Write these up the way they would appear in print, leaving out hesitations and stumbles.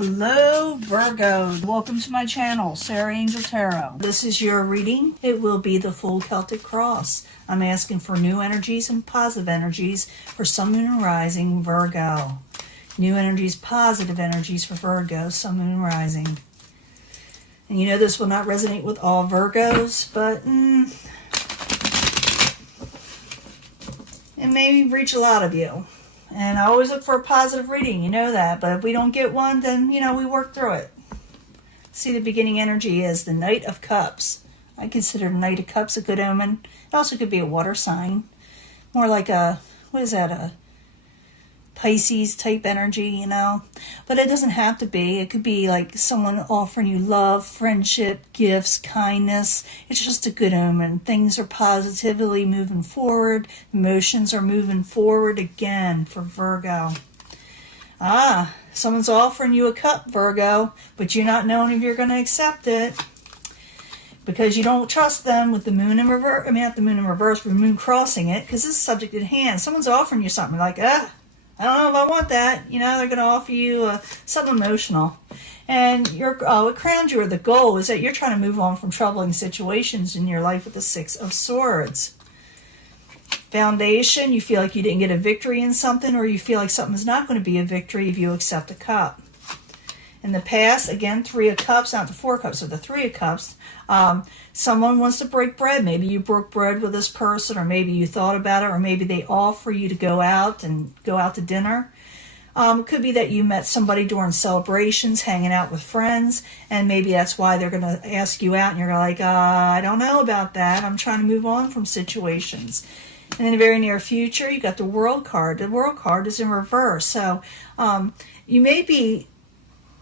Hello Virgo, welcome to my channel, Sarah Angel Tarot. This is your reading. It will be the full Celtic cross. I'm asking for new energies and positive energies for Sun, Moon, and Rising Virgo. New energies, positive energies for Virgo, Sun, Moon, and Rising. And you know this will not resonate with all Virgos, but it may reach a lot of you. And I always look for a positive reading, you know that. But if we don't get one, then, you know, we work through it. See, the beginning energy is the Knight of Cups. I consider the Knight of Cups a good omen. It also could be a water sign. More like a, what is that, a Pisces type energy, you know. But it doesn't have to be. It could be like someone offering you love, friendship, gifts, kindness. It's just a good omen. Things are positively moving forward. Emotions are moving forward again for Virgo. Someone's offering you a cup, Virgo, but you're not knowing if you're going to accept it because you don't trust them with the moon in reverse. I mean, not the moon in reverse, but the moon crossing it, because this is subject at hand. Someone's offering you something like, I don't know if I want that. You know, they're going to offer you something emotional. And what crowns you, or the goal, is that you're trying to move on from troubling situations in your life with the Six of Swords. Foundation, you feel like you didn't get a victory in something, or you feel like something's not going to be a victory if you accept a cup. In the past, again, Three of Cups, not the Four Cups, but the Three of Cups. Someone wants to break bread. Maybe you broke bread with this person, or maybe you thought about it, or maybe they offer you to go out to dinner. It could be that you met somebody during celebrations, hanging out with friends, and maybe that's why they're going to ask you out, and you're like, I don't know about that. I'm trying to move on from situations. And in the very near future, you got the World card. The World card is in reverse. So you may be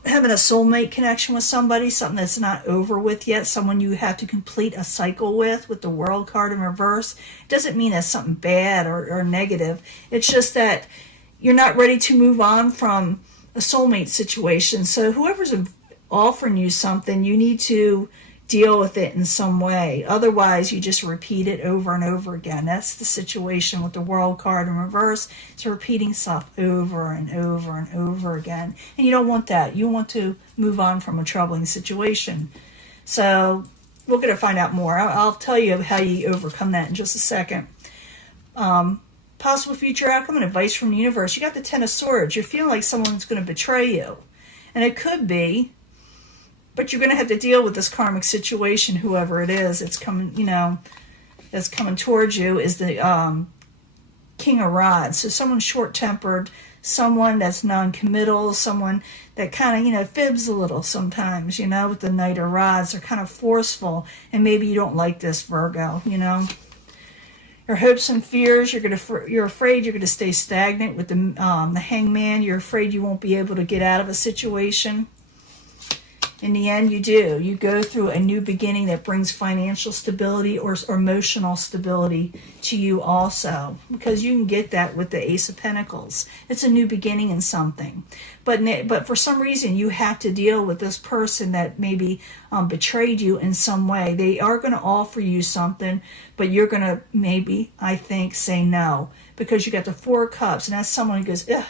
having a soulmate connection with somebody, something that's not over with yet, someone you have to complete a cycle with the World card in reverse. It doesn't mean that's something bad or negative. It's just that you're not ready to move on from a soulmate situation. So whoever's offering you something, you need to deal with it in some way. Otherwise, you just repeat it over and over again. That's the situation with the World card in reverse. It's repeating stuff over and over and over again. And you don't want that. You want to move on from a troubling situation. So we're going to find out more. I'll tell you how you overcome that in just a second. Possible future outcome and advice from the universe. You got the Ten of Swords. You're feeling like someone's going to betray you. And it could be, but you're going to have to deal with this karmic situation, whoever it is. It's coming, you know, that's coming towards you is the King of Rods. So someone short-tempered, someone that's non-committal, someone that kind of, you know, fibs a little sometimes, you know, with the Knight of Rods. They're kind of forceful, and maybe you don't like this, Virgo, you know. Your hopes and fears, you're afraid you're going to stay stagnant with the Hangman. You're afraid you won't be able to get out of a situation. In the end, you do. You go through a new beginning that brings financial stability or emotional stability to you also, because you can get that with the Ace of Pentacles. It's a new beginning in something. But for some reason, you have to deal with this person that maybe betrayed you in some way. They are going to offer you something, but you're going to maybe, I think, say no, because you got the Four of Cups, and that's someone who goes, ugh.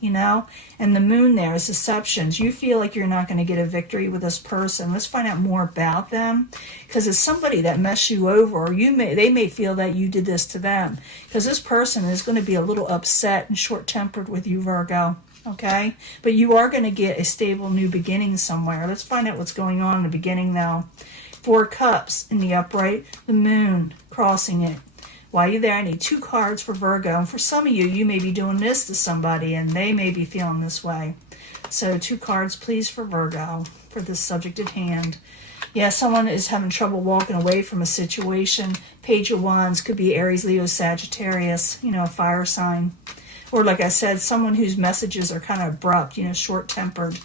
You know, and the moon there is deceptions. You feel like you're not going to get a victory with this person. Let's find out more about them, because it's somebody that messed you over, or they may feel that you did this to them, because this person is going to be a little upset and short-tempered with you, Virgo. Okay, but you are going to get a stable new beginning somewhere. Let's find out what's going on in the beginning now. Four Cups in the upright, the moon crossing it. While you're there, I need 2 cards for Virgo. And for some of you, you may be doing this to somebody, and they may be feeling this way. So 2 cards, please, for Virgo, for this subject at hand. Yeah, someone is having trouble walking away from a situation. Page of Wands could be Aries, Leo, Sagittarius, you know, a fire sign. Or like I said, someone whose messages are kind of abrupt, you know, short-tempered.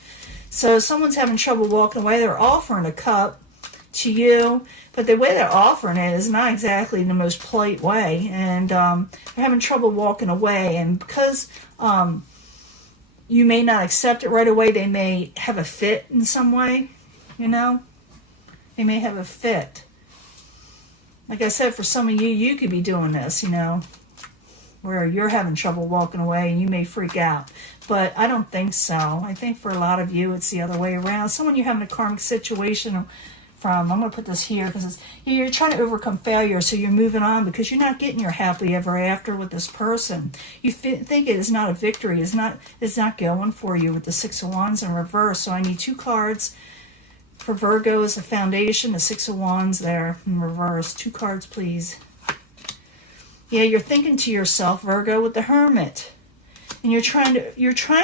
So someone's having trouble walking away. They're offering a cup to you, but the way they're offering it is not exactly the most polite way, and they're having trouble walking away. And because you may not accept it right away, they may have a fit in some way, you know. They may have a fit. Like I said, for some of you, you could be doing this, you know. where you're having trouble walking away and you may freak out. But I don't think so. I think for a lot of you, it's the other way around. Someone you're having a karmic situation from, I'm going to put this here because you're trying to overcome failure, so you're moving on because you're not getting your happily ever after with this person. You think it is not a victory. It's not going for you with the Six of Wands in reverse. So I need 2 cards for Virgo as the foundation, the Six of Wands there in reverse. 2 cards, please. Yeah, you're thinking to yourself, Virgo, with the Hermit. And you're trying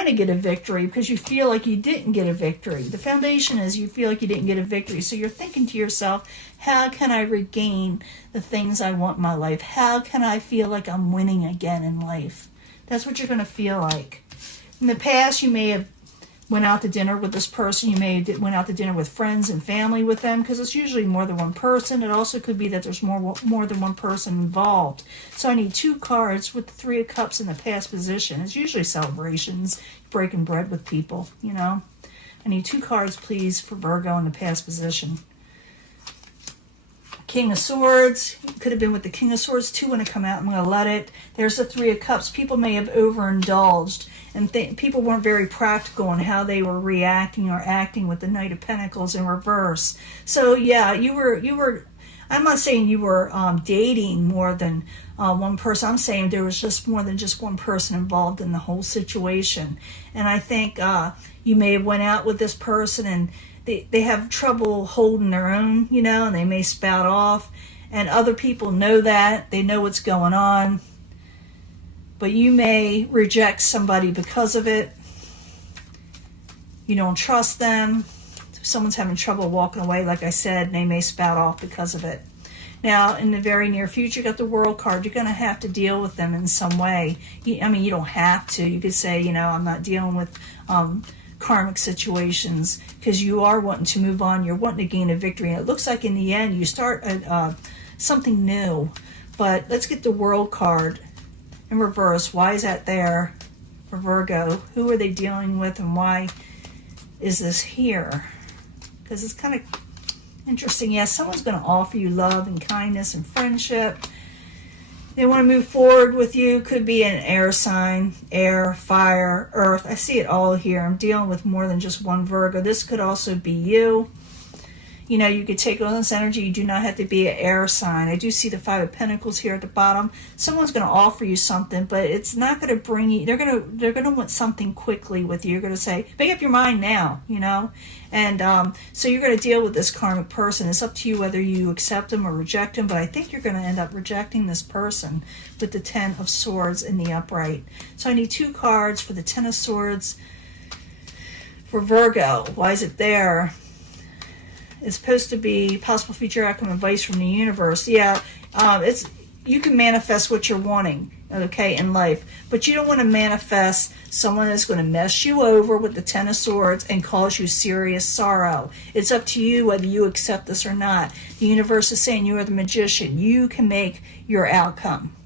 to get a victory because you feel like you didn't get a victory. The foundation is you feel like you didn't get a victory. So you're thinking to yourself, how can I regain the things I want in my life? How can I feel like I'm winning again in life? That's what you're going to feel like. In the past, you may have went out to dinner with this person. You may have went out to dinner with friends and family with them, because it's usually more than one person. It also could be that there's more than one person involved. So I need 2 cards with the 3 of Cups in the past position. It's usually celebrations, breaking bread with people, you know. I need 2 cards, please, for Virgo in the past position. King of Swords. Could have been with the King of Swords. 2 want to come out. I'm going to let it. There's the 3 of Cups. People may have overindulged, and people weren't very practical in how they were reacting or acting with the Knight of Pentacles in reverse. So yeah, you were. I'm not saying you were dating more than one person. I'm saying there was just more than just one person involved in the whole situation. And I think you may have went out with this person and they have trouble holding their own, you know, and they may spout off. And other people know that. They know what's going on. But you may reject somebody because of it. You don't trust them. If someone's having trouble walking away, like I said, they may spout off because of it. Now, in the very near future, you got the World card. You're going to have to deal with them in some way. I mean, you don't have to. You could say, you know, I'm not dealing with karmic situations, because you are wanting to move on. You're wanting to gain a victory. And it looks like in the end, you start something new. But let's get the World card in reverse. Why is that there for Virgo? Who are they dealing with, and why is this here? Because it's kind of interesting. Yeah, someone's going to offer you love and kindness and friendship. They want to move forward with you. Could be an air sign, air, fire, earth. I see it all here. I'm dealing with more than just one Virgo. This could also be you. You know, you could take on this energy. You do not have to be an air sign. I do see the 5 of Pentacles here at the bottom. Someone's going to offer you something, but it's not going to bring you. They're going to want something quickly with you. You're going to say, make up your mind now, you know. And so you're going to deal with this karmic person. It's up to you whether you accept them or reject them. But I think you're going to end up rejecting this person with the 10 of Swords in the upright. So I need 2 cards for the 10 of Swords for Virgo. Why is it there? It's supposed to be possible future outcome advice from the universe. Yeah, you can manifest what you're wanting, okay, in life. But you don't want to manifest someone that's going to mess you over with the 10 of Swords and cause you serious sorrow. It's up to you whether you accept this or not. The universe is saying you are the magician. You can make your outcome.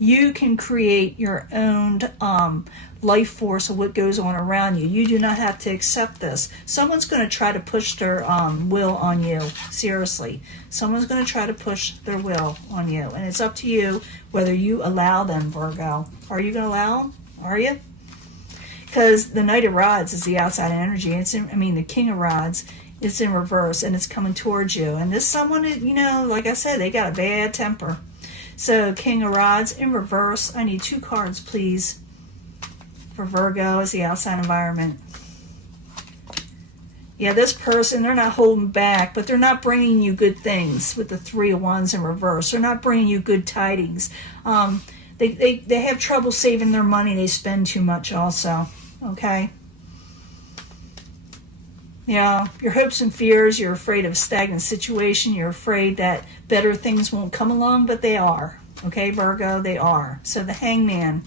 You can create your own life force of what goes on around you. You do not have to accept this. Someone's going to try to push their will on you. Seriously. Someone's going to try to push their will on you. And it's up to you whether you allow them, Virgo. Are you going to allow them? Are you? Because the Knight of Rods is the outside energy. The King of Rods is in reverse, and it's coming towards you. And this someone, you know, like I said, they got a bad temper. So King of Rods in reverse. I need 2 cards, please, for Virgo as the outside environment. Yeah, this person, they're not holding back, but they're not bringing you good things with the 3 of Wands in reverse. They're not bringing you good tidings. They have trouble saving their money. They spend too much also, okay? Yeah, your hopes and fears, you're afraid of a stagnant situation. You're afraid that better things won't come along, but they are. Okay, Virgo, they are. So the Hangman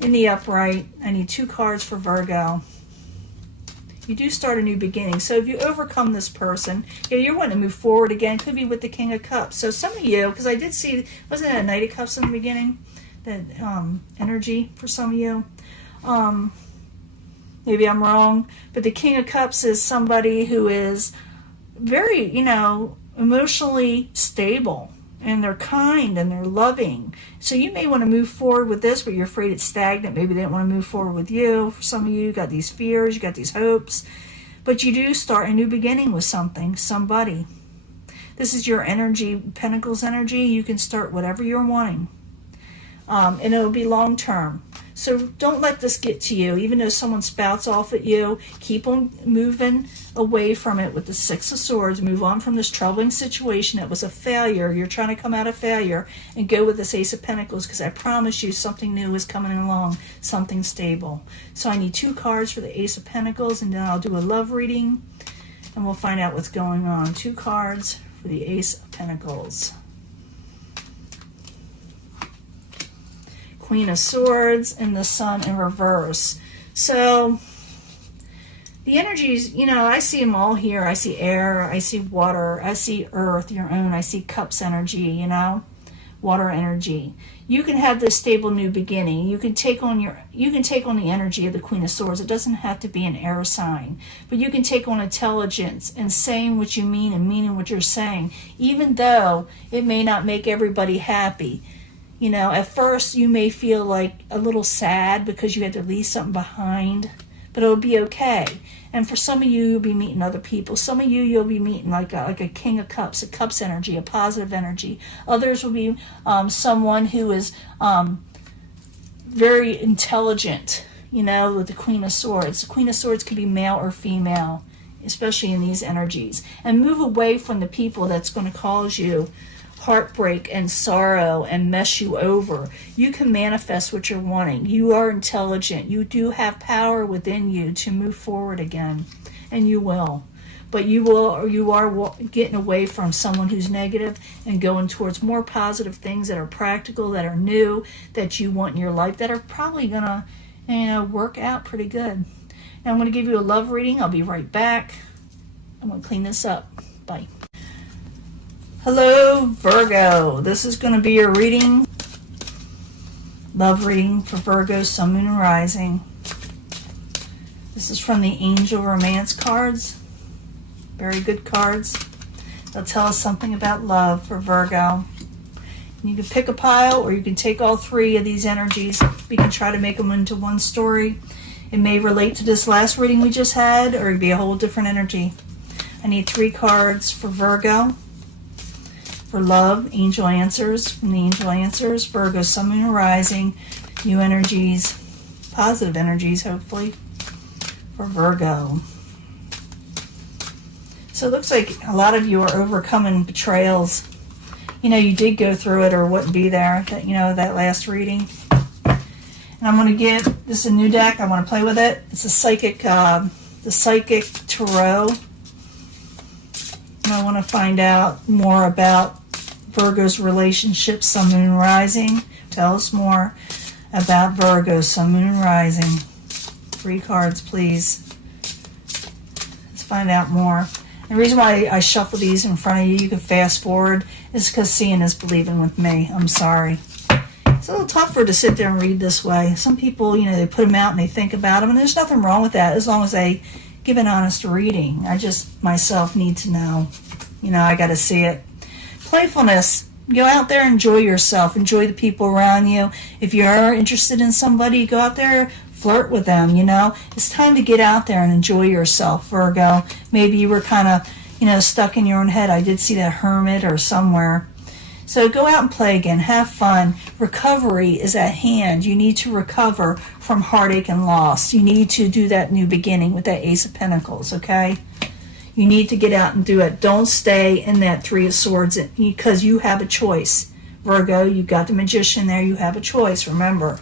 in the upright. I need 2 cards for Virgo. You do start a new beginning. So if you overcome this person, you're wanting to move forward again. Could be with the King of Cups. So some of you, because I did see, wasn't it a Knight of Cups in the beginning? That energy for some of you. Maybe I'm wrong, but the King of Cups is somebody who is very, you know, emotionally stable. they're kind and they're loving. So you may want to move forward with this, but you're afraid it's stagnant. Maybe they don't want to move forward with you. For some of you, you got these fears, you got these hopes, but you do start a new beginning with something, somebody. This is your energy, Pentacles energy. You can start whatever you're wanting. And it'll be long term. So don't let this get to you. Even though someone spouts off at you, keep on moving away from it with the Six of Swords. Move on from this troubling situation. It was a failure. You're trying to come out of failure and go with this Ace of Pentacles, because I promise you something new is coming along, something stable. So I need 2 cards for the Ace of Pentacles, and then I'll do a love reading and we'll find out what's going on. 2 cards for the Ace of Pentacles. Queen of Swords and the Sun in reverse. So the energies, you know, I see them all here. I see air, I see water, I see earth, your own, I see cups energy, you know, water energy. You can have this stable new beginning. You can take on the energy of the Queen of Swords. It doesn't have to be an air sign, but you can take on intelligence and saying what you mean and meaning what you're saying, even though it may not make everybody happy. You know, at first you may feel like a little sad because you had to leave something behind, but it'll be okay. And for some of you, you'll be meeting other people. Some of you, you'll be meeting like a King of Cups, a Cups energy, a positive energy. Others will be someone who is very intelligent, you know, with the Queen of Swords. The Queen of Swords can be male or female, especially in these energies. And move away from the people that's going to cause you heartbreak and sorrow and mess you over. You can manifest what you're wanting. You are intelligent. You do have power within you to move forward again, and you will. But you are getting away from someone who's negative and going towards more positive things that are practical, that are new, that you want in your life, that are probably gonna, you know, work out pretty good. Now I'm going to give you a love reading. I'll be right back. I'm going to clean this up. Bye. Hello, Virgo. This is going to be your reading. Love reading for Virgo, Sun, Moon, and Rising. This is from the Angel Romance cards. Very good cards. They'll tell us something about love for Virgo. And you can pick a pile, or you can take all 3 of these energies. We can try to make them into one story. It may relate to this last reading we just had, or it'd be a whole different energy. I need 3 cards for Virgo. For love, angel answers from the angel answers. Virgo, Sun, Moon, and Rising. New energies, positive energies, hopefully, for Virgo. So it looks like a lot of you are overcoming betrayals. You know, you did go through it or wouldn't be there, you know, that last reading. And I'm going to give this a new deck. I want to play with it. It's a psychic, the Psychic Tarot. And I want to find out more about Virgo's relationship, Sun, Moon, and Rising. Tell us more about Virgo, Sun, Moon, and Rising. 3 cards, please. Let's find out more. The reason why I shuffle these in front of you, you can fast forward, is because seeing is believing with me. I'm sorry. It's a little tougher to sit there and read this way. Some people, you know, they put them out and they think about them, and there's nothing wrong with that as long as they give an honest reading. I just myself need to know. You know, I got to see it. Playfulness. Go out there, enjoy yourself, enjoy the people around you. If you are interested in somebody, go out there, flirt with them, you know. It's time to get out there and enjoy yourself, Virgo. Maybe you were kind of, you know, stuck in your own head. I did see that hermit or somewhere. So go out and play again. Have fun. Recovery is at hand. You need to recover from heartache and loss. You need to do that new beginning with that Ace of Pentacles, okay? You need to get out and do it. Don't stay in that 3 of Swords because you have a choice. Virgo, you got the Magician there. You have a choice, remember.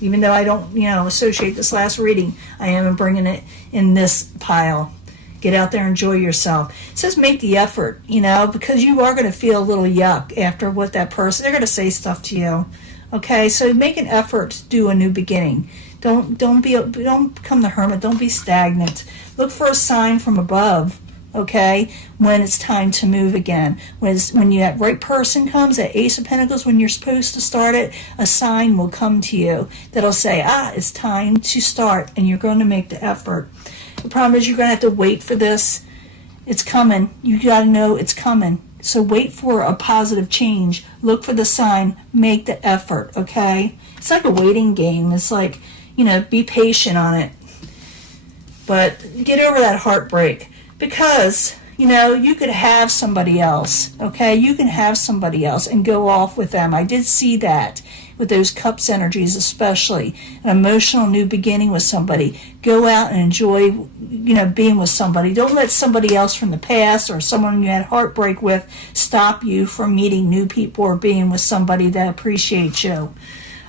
Even though I don't, you know, associate this last reading, I am bringing it in this pile. Get out there, enjoy yourself. It says make the effort, you know, because you are going to feel a little yuck after what that person, they're going to say stuff to you. Okay, so make an effort to do a new beginning. Don't become the hermit. Don't be stagnant. Look for a sign from above. Okay, when it's time to move again. When that right person comes, that Ace of Pentacles, when you're supposed to start it, a sign will come to you that'll say, it's time to start, and you're going to make the effort. The problem is you're going to have to wait for this. It's coming. You got to know it's coming. So wait for a positive change. Look for the sign. Make the effort, okay? It's like a waiting game. It's like, you know, be patient on it. But get over that heartbreak, because, you know, you could have somebody else, okay? You can have somebody else and go off with them. I did see that with those cups energies, especially an emotional new beginning with somebody. Go out and enjoy, you know, being with somebody. Don't let somebody else from the past or someone you had heartbreak with stop you from meeting new people or being with somebody that appreciates you.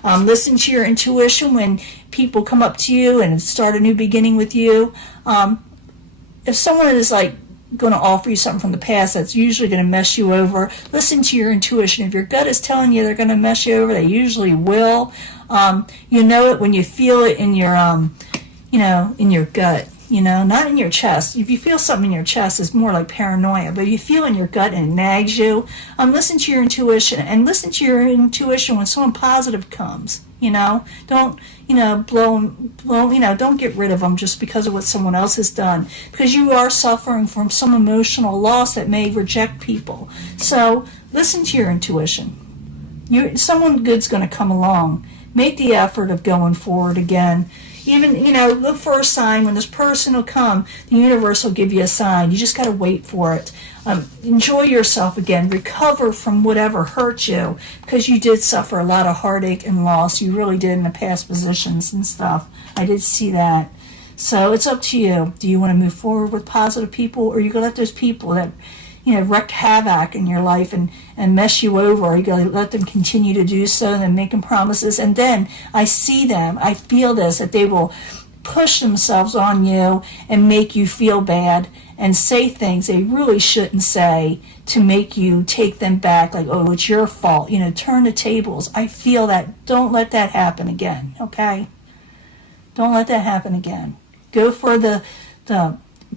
Listen to your intuition when people come up to you and start a new beginning with you. If someone is like going to offer you something from the past that's usually going to mess you over, listen to your intuition. If your gut is telling you they're going to mess you over, they usually will. You know it when you feel it in your, you know, in your gut. You know, not in your chest. If you feel something in your chest, it's more like paranoia. But if you feel in your gut and it nags you, listen to your intuition. And listen to your intuition when someone positive comes. You know, don't, you know, you know, don't get rid of them just because of what someone else has done. Because you are suffering from some emotional loss that may reject people. So listen to your intuition. Someone good's going to come along. Make the effort of going forward again. Even, you know, look for a sign. When this person will come, the universe will give you a sign. You just got to wait for it. Enjoy yourself again. Recover from whatever hurt you, because you did suffer a lot of heartache and loss. You really did in the past positions and stuff. I did see that. So it's up to you. Do you want to move forward with positive people, or are you going to let those people that, you know, wreaked havoc in your life and mess you over? Are you going to let them continue to do so and then making promises? And then I see them, I feel this, that they will push themselves on you and make you feel bad and say things they really shouldn't say to make you take them back, like, oh, it's your fault. You know, turn the tables. I feel that. Don't let that happen again, okay? Don't let that happen again. Go for the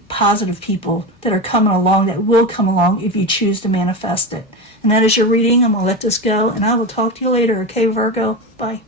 positive people that are coming along, that will come along if you choose to manifest it. And that is your reading. I'm going to let this go, and I will talk to you later. Okay, Virgo? Bye.